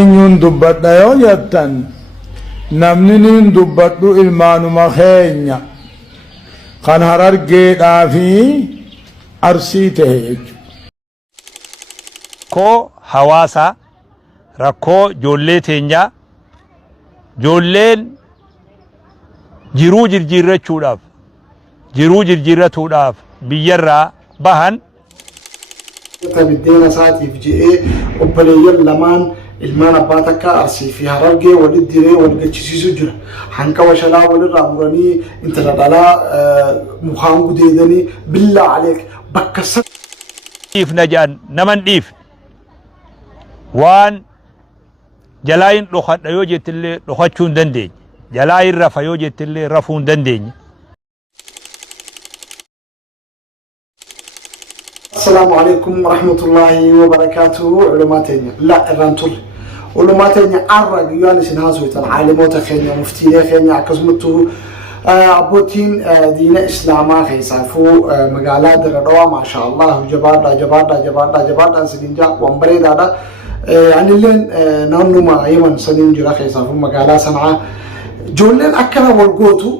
Eenyuun dubbadha yoo jettan namni niin dubbadhu ilmaanuma keenya kan Harargeedhaa fi Arsii ta'e jechuudha. Rakkoo hawaasaa, rakkoo ijoollee teenyaa, ijoolleen jiruu jijjiirrachuudhaaf biyyarraa bahan Biddeena isaatiif je'ee obboleeyyan lamaan ilmaan abbaa takka Arsii fi Harargee walitti diree wal gachisiisu jira. Hanqawa shalaa walirraa muranii intala dhalaa mukaan gudeedanii billaa aleek bakka dhiifna jedhan naman dhiifne waan jalaa hin dhokadha yoo jettillee dhokachuu hin dandeenye, jalaa hin rafa yoo jettillee rafuu hin dandeenye. السلام عليكم ورحمة الله وبركاته. علماتين لا الرانتور علماتين عرق يانس نهاسويت عالموت خينيا مفتينا خينيا كزمتو أبوتين دين إسلاما خيسافو مقالات الروا ما شاء الله جباردا سنينجا ومبريد هذا يعني لين نانو ما يمن سنينجا خيسافو مقالات صنعاء جولين أكنا والقوتو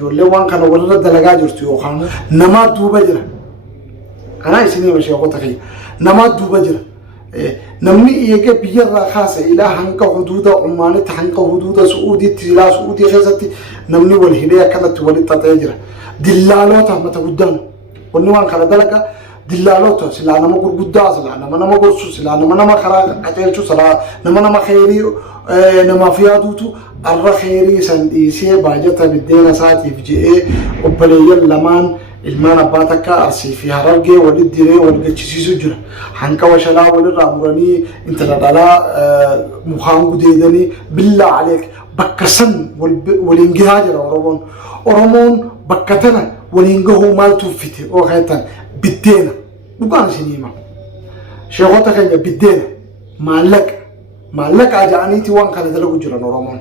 جولين وان كانوا ولد دلقا جرتو وخانو نما دوبا جرا أنا إسني ماشي أقول تخي نما دوبا جرا نمني يجي بيجرا خاصة إلى هنك حدود عمان هنك حدود سعودي تلا سعودي خزتي نمني والهداية كانت ولد تتجرا دلالات هم تقدم ونوان كلا دلك دلالات سلانة ما قر قدا سلانة ما نما قرص سلانة ما نما خرا قتيل شو سلا نما خيري نما فيها دوتو الرخيري سنديسي باجت بالدين ساعتي في جي وبليل لمان ilmaan abbaa takka Arsii fi Harargee walitti diree wal gachisiisu jira. Hanqawa shalaa walirraa muranii intala dhalaa mukaan gudeedanii billaa aleek bakka san waliin gahaa jira Oromoon. Oromoon bakka tana waliin gahuu maaltu fite oo kaytan biddeena. Dhugaan isin hima. Sheekota keenya biddeena maallaqa aja'aniiti waan kana dalagu jiran Oromoon.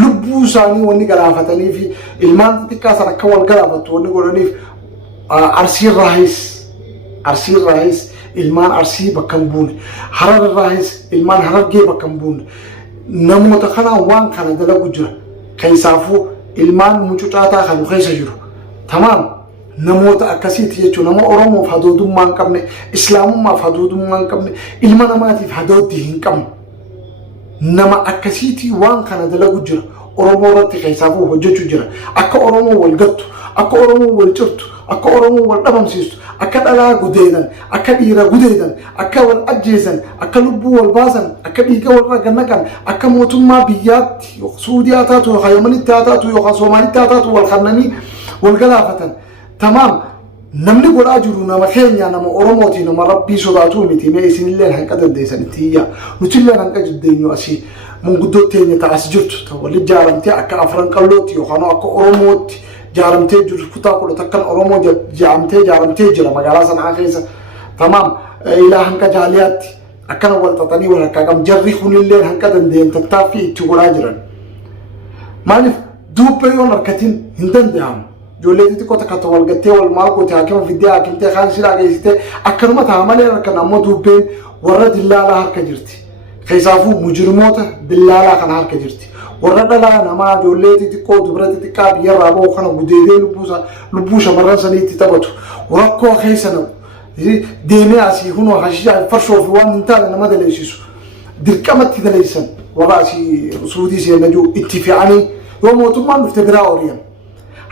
Lubbuu isaanii wanni galaafatanii fi ilmaan xixiqqaa sana akka wal galaafatu wanni godhaniif Arsii Raahis ilmaan Arsii bakka hin buune, Harar Raahis ilmaan Harargee bakka hin buune. Namoota kanaan waan kana dalagu jira. Keessaafuu ilmaan mucucaataa kan keessa jiru. Tamaam namoota akkasiiti jechuun nama Oromoof hadoodummaa hin qabne, Islaamummaaf hadoodummaa hin qabne, ilma namaatiif hadooddi hin qabne. Nama akkasiiti waan kana dalagu jira. Oromoo irratti keessaafuu hojjechuu jira. Akka Oromoo wal gattu, akka Oromoo wal cirtu, akka Oromoo wal dhabamsiistu, akka dhalaa gudeedan, akka dhiira gudeedan, akka wal ajjeesan, akka lubbuu wal baasan, akka dhiiga wal gannaqan, akka mootummaa biyyaatti Suudiyaa taatu yookaan Yemenitti haa taatu yookaan Soomaalitti haa taatu wal kannanii wal galaafatan. Tamaam namni godhaa jiru nama keenya nama Oromooti nama Rabbii sodaatu miti mee isinillee hanqa dandeessanitti iyyaa nutillee hanqa jiddeenyu asii munguddoot teenya ta'as jirtu ta walitti jaaramtee akka afran qallootti yookaan akka Oromootti jaaramtee jiru kutaa kudha takkan Oromoo jaaramtee jira magaalaa sanaa keessa. Tamaam ilaa hanqa jaaliyaatti akkana wal xaxanii wal harkaa qabu jarri kunillee hanqa dandeenye tattaaffii itti godhaa jiran. Maaliif duubbee yoon harkatiin hin danda'amu. Ijoollee xixiqqoo takka wal gattee wal maal goote haakima fiddee haakimtee kaan silaa geessitee akkanuma ta'a malee harkan ammoo duubbeen warra dillaalaa harka jirti. Keessaafuu mujirmoota dillaalaa kana harka jirti. Warra dhalaa namaa ijoollee xixiqqoo dubara xixiqqaa biyyarraa ba'u kana gudeedee lubbuu shamarran saniitti taphatu. Rakkoo keessa naqu. Deemee asii hunoo hashishaa farshoo fi waan hin taane nama daleessisu. Dirqamatti daleessan warra asii suudii seenna jiru itti fe'anii yoo mootummaan dhufte biraa oolyan.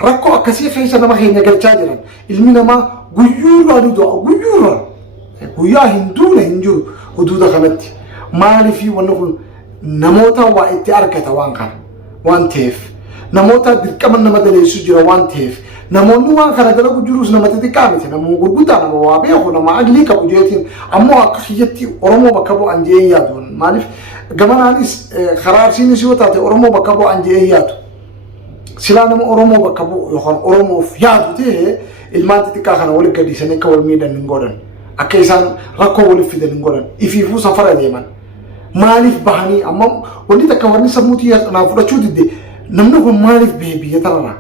Rakkoo akkasii keessa nama keenya galchaa jiran ilmi namaa guyyuurraa ni du'a guyyaa hin duune hin jiru huduuda kanatti. Maaliifii wanni kun namoota waa itti argata waan kana waan ta'eef namoota dirqama nama daleessu jira waan ta'eef namoonni waan kana dalagu jirus nama xixiqqaa miti namoonni gurguddaa nama waa beeku nama aglii qabu jeetiin ammoo akka kiyyatti Oromoo bakka bu'an je'ee yaadu maaliif gamanaanis karaa Arsiinis yoo taate Oromoo bakka bu'an je'ee yaadu. Silaa nama Oromoo bakka bu'u yookaan Oromoof yaadu ta'ee ilmaan xixiqqaa kana walitti gadhiisanii akka wal miidhan hin godhan. Akka isaan rakkoo waliif fidan hin godhan. Ifiifuu safara deeman. Maaliif bahanii amma wanti takka wanni sammuutii naa fudhachuu didde namni kun maaliif bahee biyya tanarraa?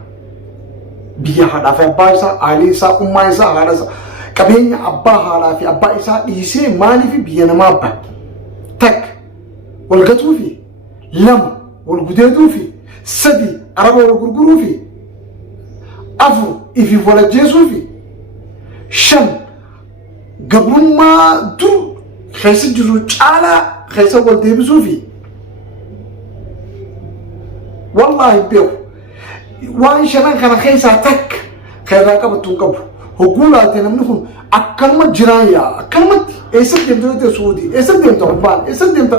Biyya haadhaa fi abbaa isaa, haalii isaa, ummaa isaa, haadha isaa qabeenya abbaa haadhaa fi abbaa isaa dhiisee maaliif biyya namaa abba? Takka والقتو في لما والقديدو في سدي عرب والقرقرو في أفو إفي ولا جيسو في شن قبل ما دو خيس جزو على خيس والديبسو في والله بيو وان شنان كان خيسا تك خيرا كبتون كبو هقولا تنمنهم أكلمة جرايا أكلمة إيسر ديمتو تسودي إيسر ديمتو عبان إيسر ديمتو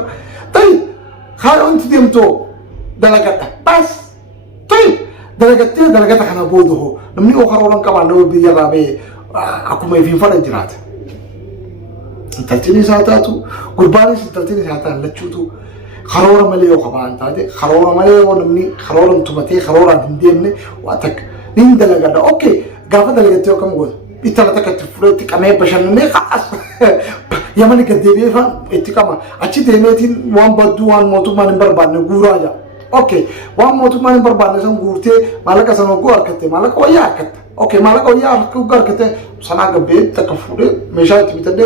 طيب خاي أنت ديمتو دلقته بس طيب دلقته خنا بوده نمني أخر ولن كمان لو بيجرا بي أكو ما يفين فرن جرات تلتيني ساعتاتو قرباني تلتيني ساعتان لتشوتو خرورة مليو خبان تادي خرورة مليو نمني خرورة انتمتي خرورة هنديمني واتك نين دلقته أوكي قافة دلقتيو كم قول إتلا تكتفرتك أنا بشرني خلاص يمني كديبي فان إتكما أشي دينتين وان بدو وان موتو ما نمبر بان غوراجا أوكي وان موتو ما نمبر بان سان غورتي مالك سانو غور كتة مالك ويا كتة أوكي مالك ويا غور كتة سانا غبيت تكفوري مشات بتدي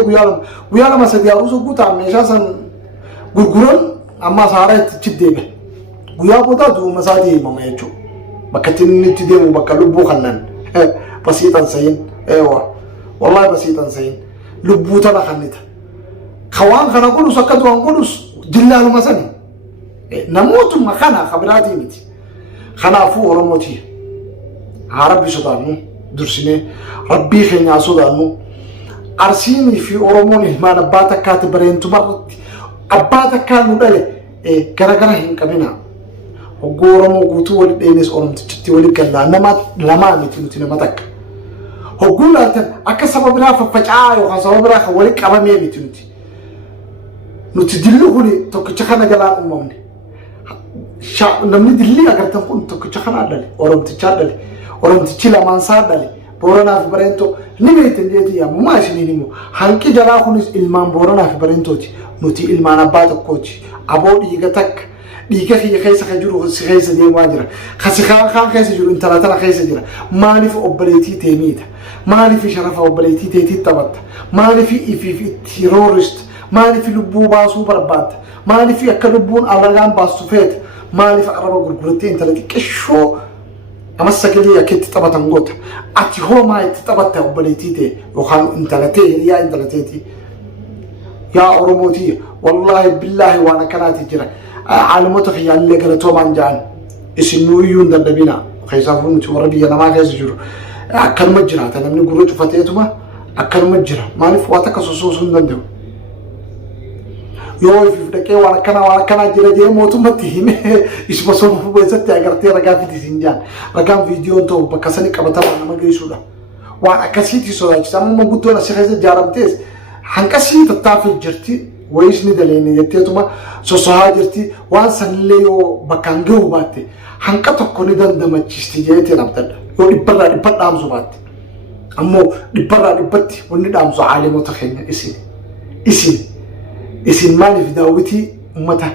ويالم سدي أروسو غوتا مشا سان غورغورن أما سارة تشديبه ويا بودا دو مسادي ماما يجو بكتين نتديمو بكالو خنان بسيطا سين ايوه والله بسيطا سين لبوتا خنيتا خوان خنا كلو سكت وان كلو جلال مثلا نموت ما خنا خبراتي متي خنا فو رموتي عربي سودانو درسني ربي خينا سودانو ارسيني في اورموني ما نباتك كاتب برينتو مرت اباتك كانوا دله غرغره هين كبينا وغورمو غوتو ولي دينس اورمت تشتي ولي كلا نما لما متي نمتك هقولات أك سبب لها ففجعة وخسبب لها ولي كلامي بتنتي نتدلله لي تكشخنا جلال أمامني نمني دللي أقدر تكون تكشخنا دللي أورم تشادلي أورم تشيلا مانسار دللي بورنا في برينتو نبيت الجدي يا ماشي نيمو هنكي جلال خنيس إلمان بورنا في برينتو تي نتي إلمان أباد كوتي أبود يجتك ديك في خيس خجرو خيس دي ماجرا خان خيس جرو انت لا ترى خيس جرا مالي في اوبريتي تيميت مالي في شرف اوبريتي تيتي تبت مالي في تيرورست مالي في لبو باسو بربات مالي في اكلبون على باسوفيت مالي في عرب غرغرتين انت لك شو امسكلي اكيد تبت نغوت اتي هو ما تبت اوبريتي تي وخان انت لا تي يا انت لا تي يا اورموتي والله بالله وانا كناتي جرا عالمته خيال اللي قالتوا من جان اسمه يون دبينا خيسافون توربي انا ما خيس جرو اكل مجرات انا من غروج فتيتما اكل مجرا ما نف واتك سوسوس ندم يو في دكه وانا كان جرا جي موتو متهم ايش بصو بزت اغرتي رغا في سنجان رغا فيديو تو بكسني قبطا ما غيسودا وانا كسيتي سودا سام ما غوتو لا شيخ جارمتيس حنكسي تطافي جرتي ويش ندلين يتيتما سوسها جرتي وان سنليو بكانجو باتي حنكتو كوني دندما تشتيجيتي نبتد يو دبر دامزو باتي امو دبر دبتي وني دامزو عالمو تخينا اسين مالي في داوتي امتا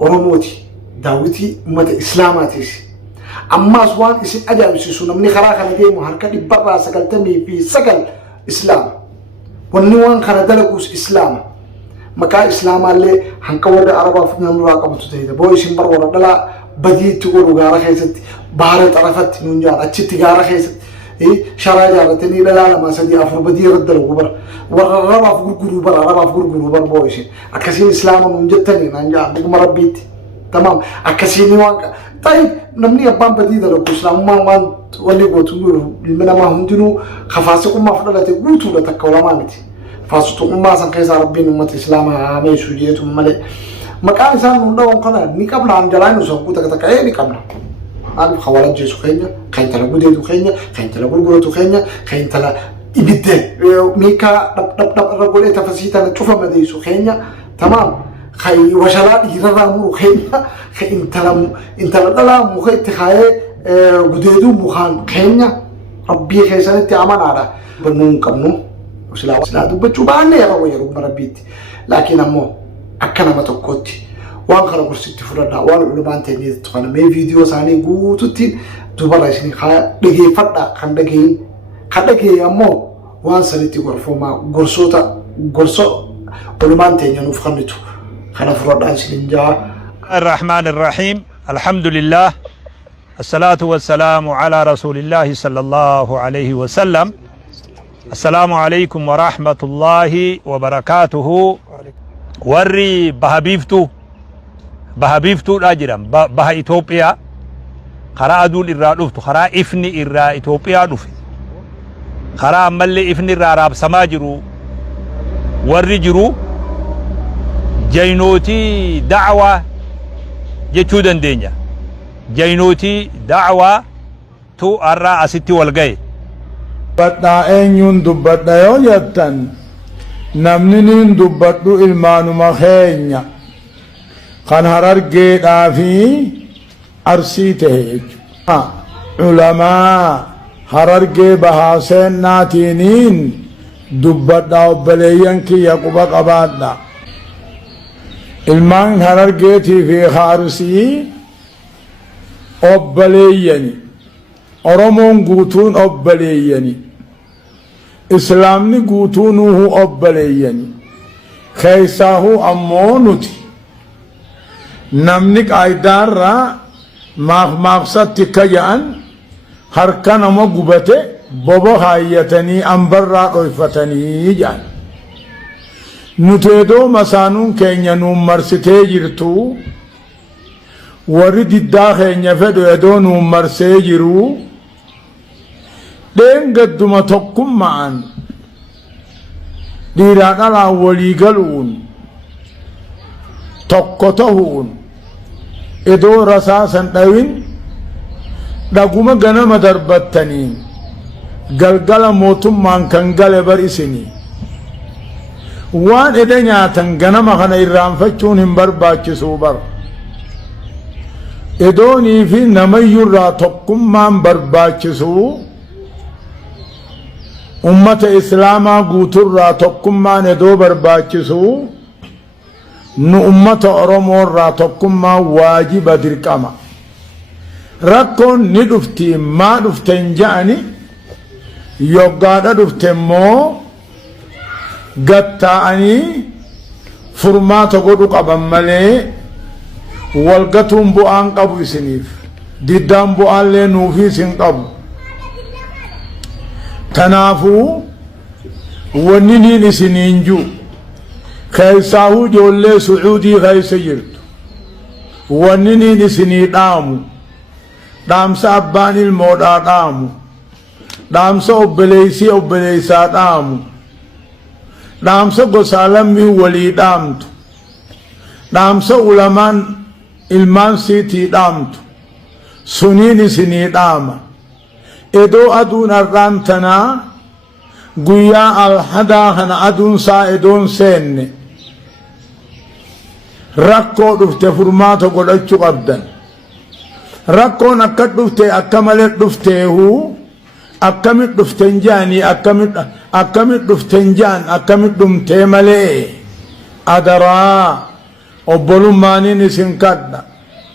اورموتي داوتي امتا اسلاماتي اما سوان اسين اجاب سيسو نمني خراخ نديمو هركا دبر سكلتمي في سكل اسلام ونوان خنا دلقوس اسلام مكا اسلام اللي هنكود عربا فينا مراقبه تهيده بوي سمبر ولا دلا بدي تقول وغاره خيست بحر طرفت نونجا اچ تجاره خيست اي شرا جارتني لا ما سدي افر بدي رد الغبر وربا فغرغرو بر ربا فغرغرو بر بويش اكسين اسلام منجتني نانجا مربيت تمام اكسين وان طيب نمني ابان بدي دلو اسلام ما وان ولي غوتو من ما هندنو خفاسكم ما فدلت غوتو لتكولمانتي فاسطو ما سان كيس ربين امه الاسلام امي سوجيتو مله مكان سان ندو كنا ني قبل ان جلاين سو تكتكاي ني قبل ان خوالج جيسو خينيا خين تلا غوديتو خينيا خين تلا غورغورتو خينيا خين تلا ابيد ميكا دب رغولي تفسيتا نشوف مديسو خينيا تمام خي وشلا يرامو خينيا خين تلا انت لا مخيت خاي غوديدو مخان خينيا ربي خيسنتي امان على بنون كمنو وسلا دبچو بانے يا ويرو مربيت لكن امو اكنا ما تكوتي وان خلو كرسيتي فردا وان علمان تني تخنا مي فيديو ساني غوتوتين دوبراشني خا دغي فدا خدغي امو وان سنتي غرفوما غرسوتا غرسو علمان تني نو فخنتو خنا فردا سنجا الرحمن الرحيم الحمد لله الصلاة والسلام على رسول الله صلى الله عليه وسلم السلام عليكم ورحمة الله وبركاته وري بهبيفتو راجرم بها إثيوبيا خرا أدون إرا دفتو خرا إفني إرا إثيوبيا دفي خرا ملي إفني إرا راب سماجرو وري جرو جينوتي دعوة جتشودن دينيا جينوتي دعوة تو أرى أستي والغاي dubbadhaa eenyuun dubbadha yoo jettan namni niin dubbadhu ilmaanuma keenya kan harargeedhaa fi arsii tahe jechuudha. Ulamaa harargee bahaa seennaatiiniin dubbadhaa obboleeyyan kiyya quba qabaadha. Ilmaan harargeetii fi arsii obboleeyyani. Oromoon guutuun obboleeyyani. Islaamni guutuunuhu obboleeyyani. Keessaahuu ammoo nuti namni qaayidaarraa maaqsatti kaja'an harka nama gubate bobo haayyatanii ambarraa dhoyfatanii jaan. Nuti edoo masaanuun keenya nuun marsitee jirtu warri diddaa keenya fedhu edoo nuun marsee jiru dheengadduma tokkummaan dhiiraa dhalaan walii galuun tokko tahuun edoo rasaasan dhawin dhaguma ganama darbattaniin galgala mootummaan kan gale bar isinii waan ede nyaatan ganama kana irraanfachuun hin barbaachisuu bar edoonii fi namayyurraa tokkummaan barbaachisuu ummata islaamaa guuturraa tokkummaan edoo barbaachisu nu ummata oromoorraa tokkummaan waajiba dirqama. Rakkoon ni dhufti maa dhuften ja'ani yoggaadha dhufte immoo gatta'anii furmaata godhu qaban malee walgatuun bu'aan qabu isiniif diddaan bu'aallee nuufii isin qabu. Kanaafuu wanni niin isiniin jiru keessaahuu ijoollee Sucuudii keessa jirtu wanni niin isinii dhaamu dhaamsa abbaan ilmoodhaa dhaamu dhaamsa obboleeysii obboleeysaa dhaamu dhaamsa gosaa lammii walii dhaamtu dhaamsa ulamaan ilmaan siitii dhaamtu suniin isinii dhaama. Edoo aduun har'aan tanaa guyyaa alhadaa kana aduun saa edoon seenne rakkoo dhufte furmaata godhachuu qabdan. Rakkoon akka dhufte akka malee dhufteehuu akkamit dhuften jaanii akkamit dhuften jaan akkamit dhumtee malee adaraa obbolummaaniin isin kadha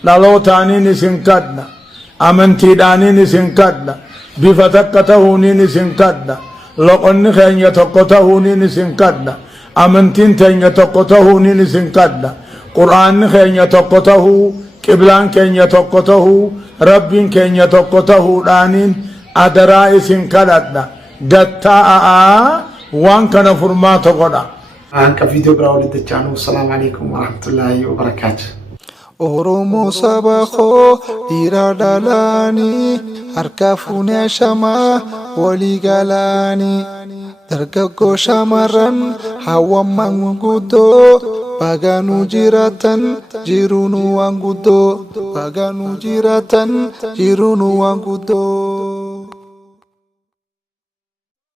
dhalootaaniin isin kadha amantiidhaaniin isin kadha. Bifa takka tahuuniin isin kadha loqonni keenya tokko tahuuniin isin kadha amantiin teenya tokko tahuuniin isin kadha qur'aanni keenya tokko tahuu qiblaan keenya tokko tahuu rabbiin keenya tokko tahuudhaaniin adaraa isin kadhadha gatta'aa waan kana furmaata godha. Anka video biraa walitti chaanuu. Assalaamu alaikum warahmatullaahi wabarakaatuh. Oromoo saba koo dhiira dhalaanii harka fuunee shamaa walii galaanii dargaggoo shamarran hawwan manguddoo baganuu jiraatan jiruun waan guddoo baganuu jiraatan jiruun waan guddoo.